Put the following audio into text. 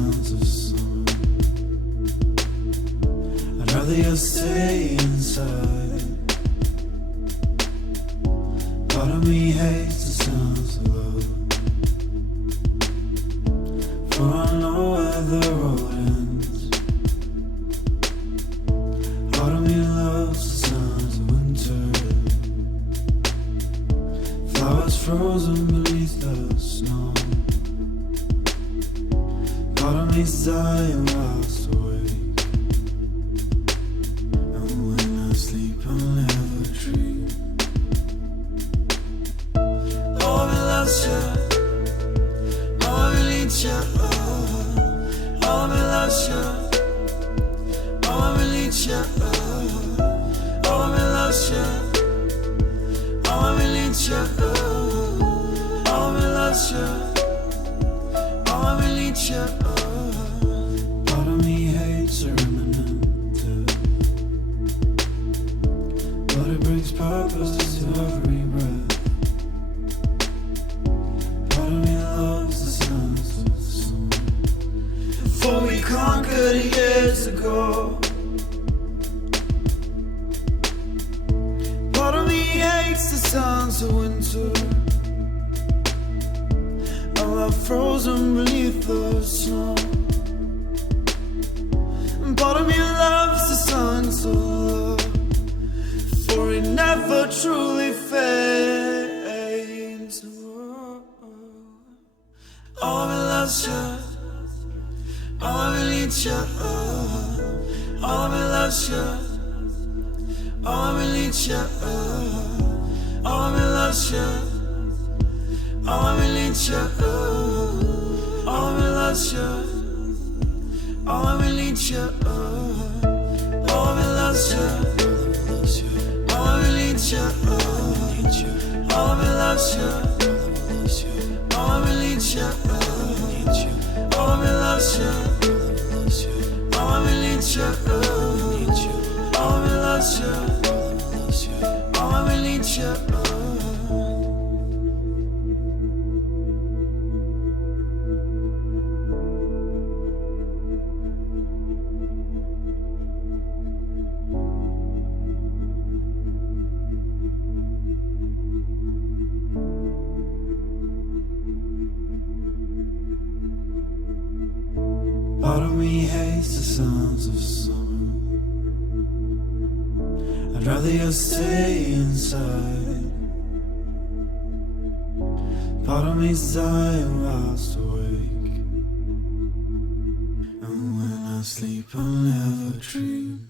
sounds of summer. I'd rather you stay inside. Part of me hates the sounds of love, for I know where the road ends. Part of me loves the sounds of winter, flowers frozen beneath the snow. Part of me's dying whilst awake, and when I sleep I'll never dream. Oh, I loves you, oh, I need you, oh, I loves you, oh, I need you, oh, I loves you, oh, I need you, oh, I loves you, oh, I need you. Part of me hates a remnant, but it brings purpose to every breath. Part of me loves the sounds of the sun, for we conquered years ago. Part of me hates the sounds of winter, and I'm frozen beneath the snow. Part of me loves the sounds of love, for it never truly fades. Oh, I loves you, oh, I need you, oh, I loves you, oh, I need you, oh, I loves you, oh, I need you, oh, I loves you. Oh, I need you, oh, I loves you, oh, I need you, oh, I loves you, oh, I need you, oh, I loves you, oh, I need you, oh, I loves you, oh, I need you. Part of me hates the sounds of summer. I'd rather you stay inside. Part of me's dying whilst awake, and when I sleep I'll never dream.